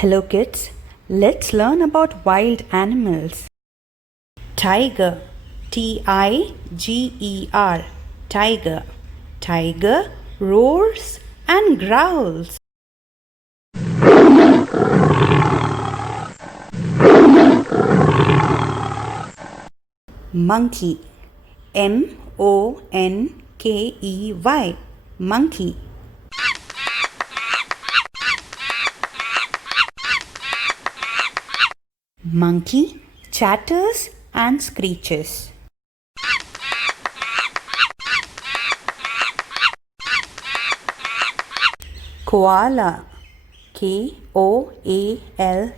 Hello kids, let's learn about wild animals. Tiger, Tiger, tiger. Tiger roars and growls. Monkey, Monkey, monkey. Monkey chatters and screeches. Koala, Koala,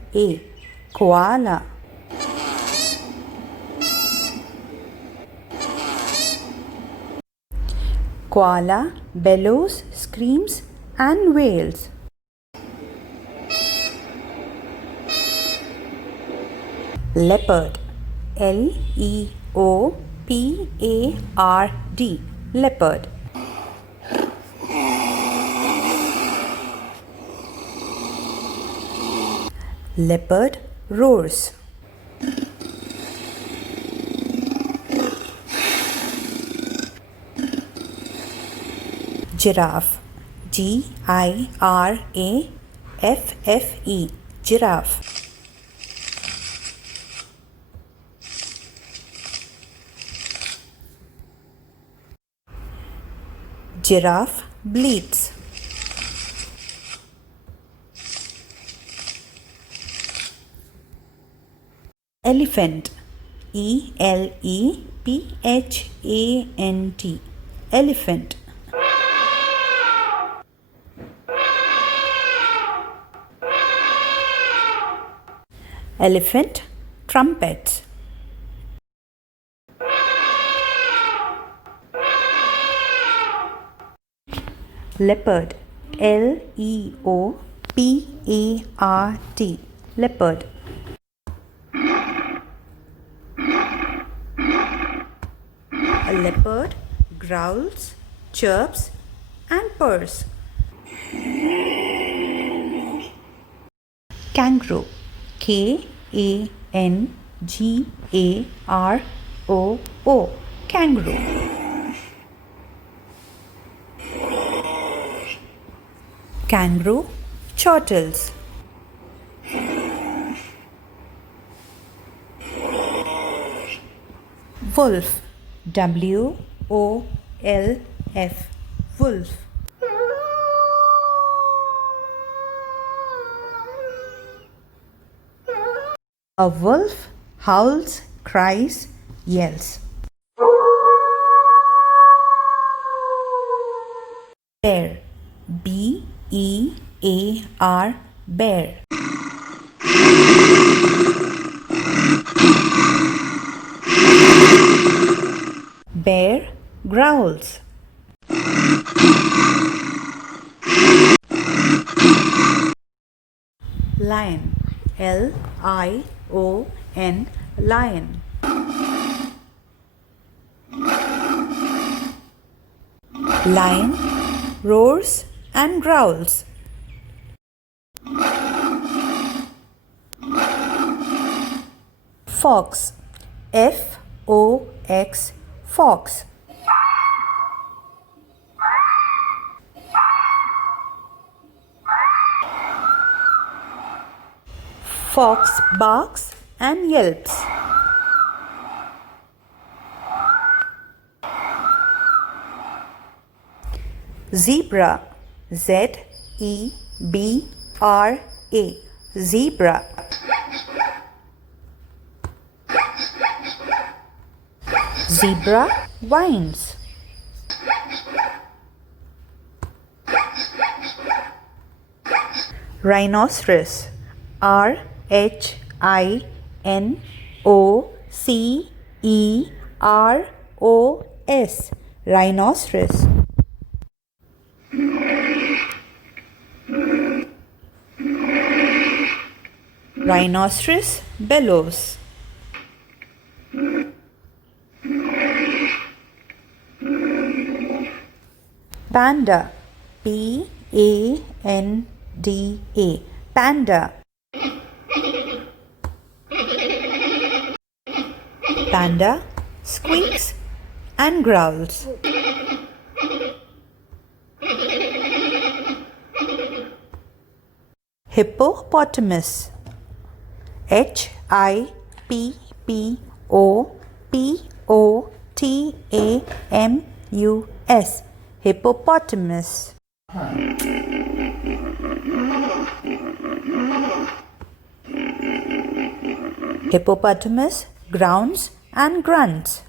koala. Koala bellows, screams and wails. Leopard, Leopard, leopard. Leopard roars. Giraffe, Giraffe, giraffe. Giraffe bleats. Elephant, Elephant, elephant. Elephant trumpets. Leopard, Leopard, leopard. A leopard growls, chirps and purrs. Kangaroo, Kangaroo, kangaroo. Kangaroo chortles. Wolf, WOLF, wolf. A wolf howls, cries, yells. Bear, BEAR, bear. Bear growls. Lion, LION, lion. Lion roars and growls. Fox, FOX, fox. Fox barks and yelps. Zebra, ZEBRA, zebra. Zebra whines. Rhinoceros, RHINOCEROS, rhinoceros. Rhinoceros bellows. Panda, PANDA, panda. Panda squeaks and growls. Hippopotamus. HIPPOPOTAMUS. Hippopotamus. Hippopotamus growls and grunts.